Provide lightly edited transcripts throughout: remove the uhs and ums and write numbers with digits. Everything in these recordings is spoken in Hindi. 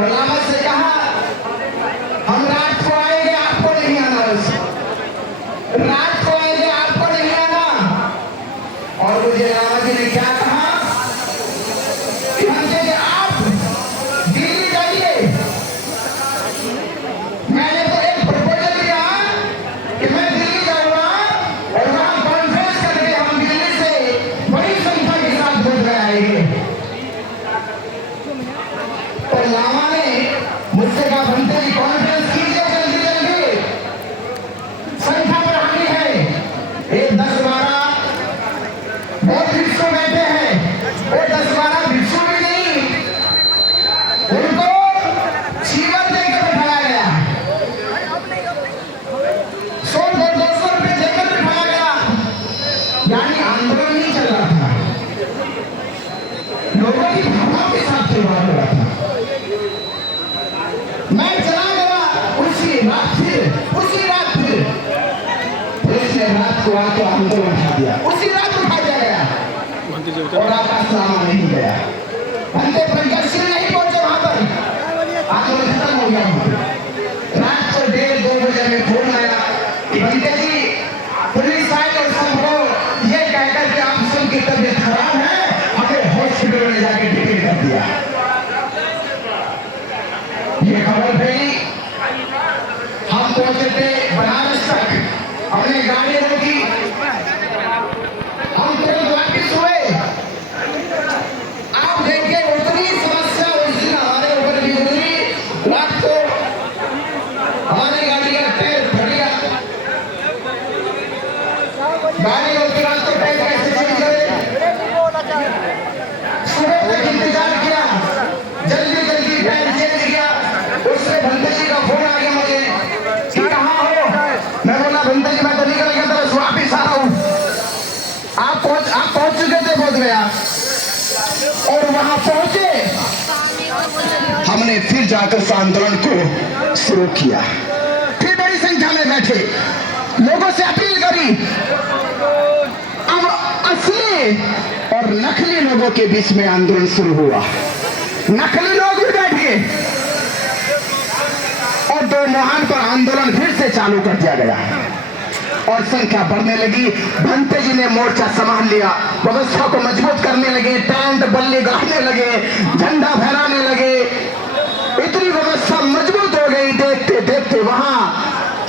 और लामा से कहा हम रात को आएंगे, आपको नहीं आना, रात को आएंगे, आपको नहीं आना। और मुझे लामा जी ने क्या कहा कि हमसे कि आप दिल्ली जाइए। मैंने तो एक प्रपोजल दिया कि मैं दिल्ली जाऊंगा और वहां कॉन्फ्रेंस करके हम दिल्ली से बड़ी संख्या के साथ वोट कराएंगे। तो लामा ने मुझसे कहा बनते जी कॉन्फ्रेंस कीजिए जल्दी जल्दी, संख्या बढ़ानी है। ये 10-12 बहुत भिक्षु बैठे हैं, वो 10-12 भिक्षु भी नहीं, उनको जीवन देकर बिठाया गया, 100-200 रुपए देकर बिठाया गया। यानी आंदोलन नहीं चल रहा था, लोगों की भावनाओं के साथ चुनाव हो रहा था। मैं चला गया उसी रात, फिर पुलिस ने रात को आके आंदोलन उठा दिया, उसी रात उठा दिया गया और आकाश लामा नहीं गया। अंते प्रज्ञाशील नहीं पहुंचे वहां पर, आंदोलन खत्म हो गया। रात को 1:30-2 बजे में फोन आया कि बंते जी पुलिस आई और सबको ये कहकर कि आप सबकी तबीयत खराब है, हमें हॉस्पिटल में जाके टिकट कर दिया। ये खबर फैली, हम पहुंचे थे बनारस तक, हमने गाड़ी रोकी, हम तुरंत वापिस हुए। आप देखिए उतनी समस्या उस दिन हमारे ऊपर भी गुजरी। रात को हमारी गाड़ी का टायर फट गया, गाड़ी रोकी, रात को टायर कैसे चेंज करे, सुबह तक इंतजार किया, जल्दी जल्दी टायर चेंज किया। उससे बंते जी का फोन आ गया मुझे कि कहाँ हो। मैं बोला बंते जी मैं तो निकल गया था, बस वापिस आ रहा हूँ। आप पहुंच चुके थे बोध गया, और वहां पहुंचे हमने फिर जाकर इस आंदोलन को शुरू किया। फिर बड़ी संख्या में बैठे, लोगों से अपील करी। अब असली और नकली लोगों के बीच में आंदोलन शुरू हुआ। नकली लोग भी बैठ गए और 2 मुहान पर आंदोलन फिर से चालू कर दिया गया और संख्या बढ़ने लगी। भंते जी ने मोर्चा संभाल लिया, व्यवस्था को मजबूत करने लगे, टेंट बल्ली गाड़ने लगे, झंडा फहराने लगे। इतनी व्यवस्था मजबूत हो गई, देखते देखते वहां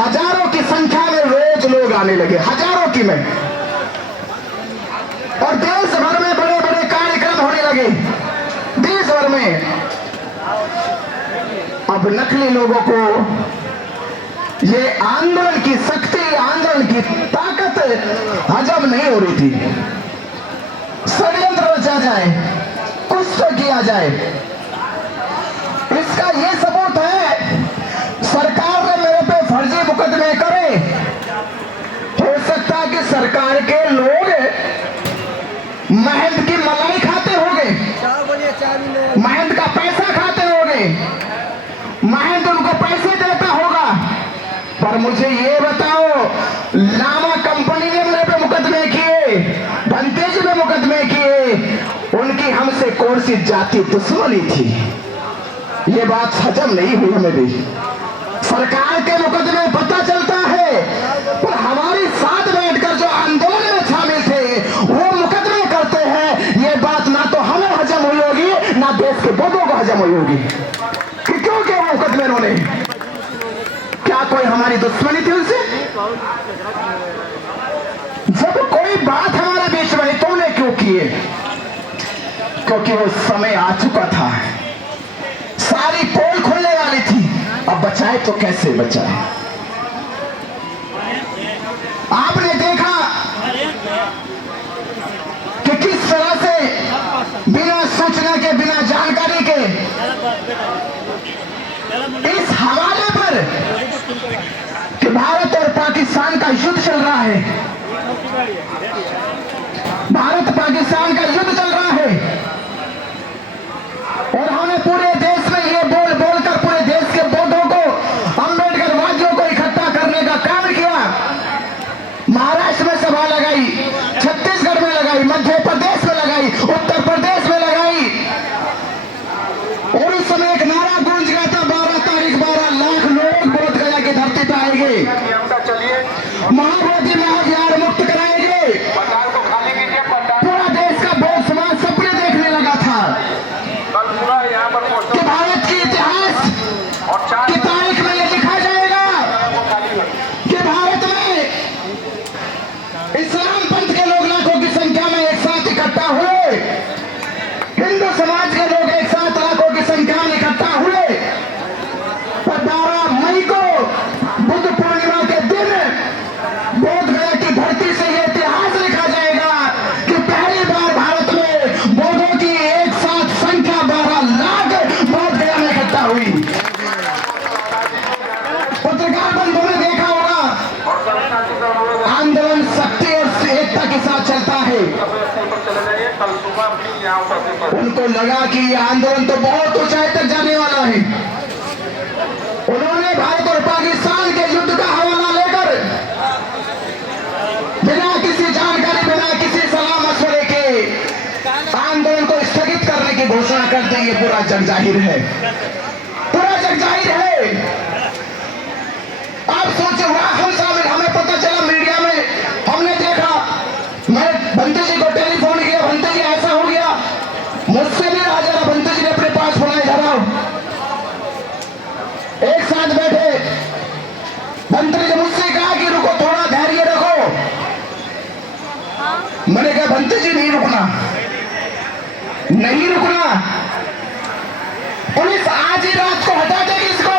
हजारों की संख्या में रोज लोग आने लगे, हजारों की में, और देश भर में बड़े बड़े कार्यक्रम होने लगे, देश भर में। अब नकली लोगों को ये आंदोलन की शक्ति, आंदोलन की ताकत हजम नहीं हो रही थी। षड्यंत्र रचा जाए, कुछ तो किया जाए। इसका ये सबूत है, सरकार ने मेरे पे फर्जी मुकदमे करे। हो सकता है कि सरकार के लोग महंत की मलाई खाते होंगे, महंत का पैसा खाते होंगे, महंत उनको पैसे देता होगा। पर मुझे ये बताओ, लामा कंपनी ने मेरे पे मुकदमे किए, भंते जी पे मुकदमे किए, उनकी हमसे कौन सी जाति दुश्मनी थी? ये बात हजम नहीं हुई हमें भी। सरकार के मुकदमे पता चलता है, पर हमारे साथ बैठकर जो आंदोलन में शामिल थे वो मुकदमे करते हैं। ये बात ना तो हमें हजम हुई होगी, ना देश के लोगों को हजम हुई होगी कि क्यों किया मुकदमे उन्होंने। क्या कोई हमारी दुश्मनी थी उनसे? जब कोई बात हमारे बीच में तो उन्हें क्यों किए? क्योंकि वो समय आ चुका था, सारी पोल खुलने वाली थी। अब बचाए तो कैसे बचाए? आपने देखा कि किस तरह से बिना सूचना के, बिना जानकारी के इस हवाले पर कि भारत और पाकिस्तान का युद्ध चल रहा है, भारत पाकिस्तान का युद्ध चल रहा है, और हमें पूरे देश में ये बोल बोलकर पूरे देश के वोटों को, अंबेडकर वादियों को इकट्ठा करने का काम किया। महाराष्ट्र में सभा लगाई, छत्तीसगढ़ में लगाई, मध्य प्रदेश में लगाई, उत्तर प्रदेश में लगाई, और उस समय एक नारा गूंज कि भारत के इतिहास की तारीख में यह लिखा जाएगा कि भारत में इस्लाम पंथ के लोग लाखों की संख्या में एक साथ इकट्ठा हुए, हिंदू समाज के लोग एक साथ लाखों की संख्या में इकट्ठा हुए। पर 12 मई को बुद्ध पूर्णिमा के दिन बोध गया की धरती से यह इतिहास लिखा जाएगा कि पहली बार भारत में बौद्धों की एक साथ संख्या 12 लाख बोध गया में इकट्ठा हुई। पत्रकार बंधुओं ने देखा होगा, आंदोलन शक्ति और एकता के साथ चलता है। उनको लगा कि यह आंदोलन तो बहुत ऊंचाई तक जाने वाला है। उन्होंने भारत और पाकिस्तान के युद्ध का हवाला लेकर बिना किसी जानकारी, बिना किसी सलाह मशवरे के आंदोलन को स्थगित करने की घोषणा कर दी। ये पूरा जग जाहिर है, पूरा जग जाहिर है। आप सोचे हम शामिल, हमें पता चला मीडिया में, हमने देखा, मैं भंते जी को टेलीफोन किया, भंते जी ऐसा हो गया, मुझसे नहीं रहा जा रहा। भंते जी ने अपने पास बुलाया जा रहा, एक साथ बैठे। भंते जी ने मुझसे कहा कि रुको, थोड़ा धैर्य रखो। मैंने कहा भंते जी नहीं रुकना, नहीं रुकना। पुलिस आज ही रात को हटा देगी इसको,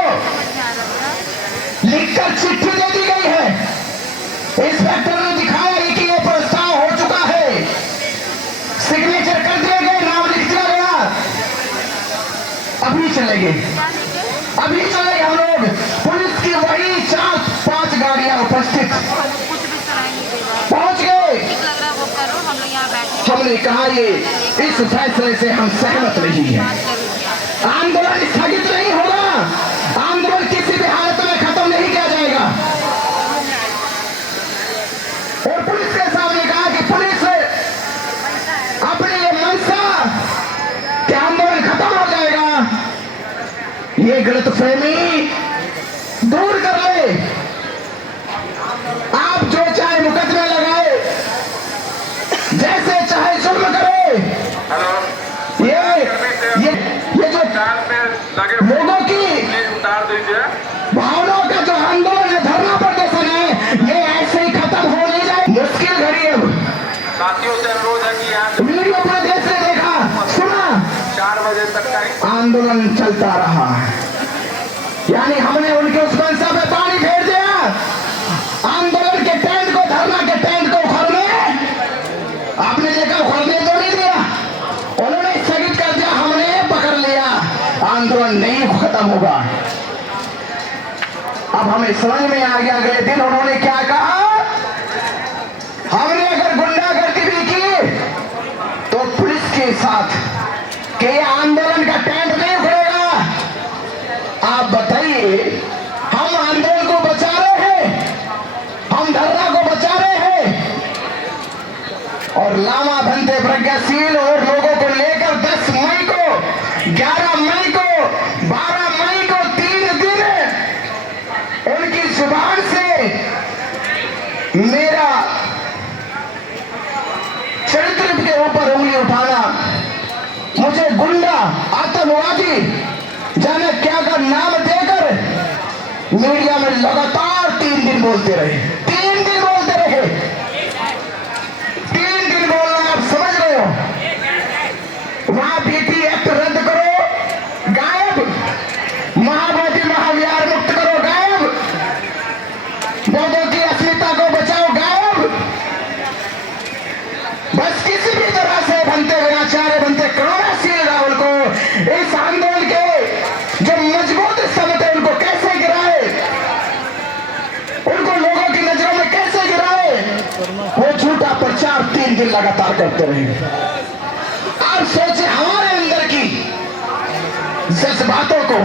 लिखकर चिट्ठी दे दी गई है। इंस्पेक्टर ने दिखाया कि यह प्रस्ताव हो चुका है, सिग्नेचर कर दिए गए, नाम लिख दिया गया। अभी चलेंगे, अभी चलेंगे हम लोग। पुलिस की वही 4-5 गाड़ियां उपस्थित पहुंच गए। हमने कहा ये इस फैसले से हम सहमत नहीं है, आंदोलन स्थगित नहीं होगा, आंदोलन किसी भी हालत में खत्म नहीं किया जाएगा। और पुलिस के सामने कहा कि पुलिस अपनी ये मंशा कि आंदोलन खत्म हो जाएगा, ये गलतफहमी दूर कर ले। आप जो चाहे मुकदमे लगाए, जैसे चाहे जुल्म करे। ये जो लोगों की भावनाओं का जो आंदोलन है, धरना प्रदर्शन है, ये ऐसे ही खत्म हो नहीं जाए। मुश्किल घड़ी है। साथियों से अनुरोध है कि यहाँ वीडियो प्रदेश ने देखा, सुना, 4 बजे तक का आंदोलन चलता रहा। यानी हमने उनके उस मंशा पे पानी फेर दिया। आंदोलन के टेंट को, धरना के टेंट को उखड़ने, आपने देखा, उखड़ने तो नहीं दिया, उन्होंने स्थगित कर दिया, हमने पकड़ लिया। आंदोलन नहीं खत्म होगा। अब हमें समझ में आ गया अगले दिन उन्होंने क्या कहा। हमने अगर गुंडागर्दी भी की तो पुलिस के साथ कि आंदोलन का टेंट नहीं उखड़ेगा। आप बताइए, हम आंदोलन को बचा रहे हैं, हम धरना को बचा रहे हैं, और लामा भंते प्रज्ञाशील और लोगों को लेकर 10 मई को, 11 मई को, 12 मई को 3 दिन उनकी जुबान से मेरा चरित्र के ऊपर उंगली उठाना, मुझे गुंडा, आतंकवादी, जाने क्या का नाम देकर मीडिया में लगातार 3 दिन बोलते रहे। 3 दिन बोलते रहे, 3 दिन बोलना। आप समझ रहे हो, वहां बीटी एक्ट रद्द करो, गायब, महाबोधि महाविहार मुक्त करो, गायब, बौद्धों की अस्मिता को बचाओ, गायब। बस किसी भी तरह से बनते आचार्य बनते करुणाशील राहुल को, इस आंदोलन के जो मजबूत स्तंभ थे उनको कैसे गिराए, उनको लोगों की नजरों में कैसे गिराए, वो झूठा प्रचार 3 दिन लगातार करते रहे। आप सोचे हमारे अंदर की जज्बातों को,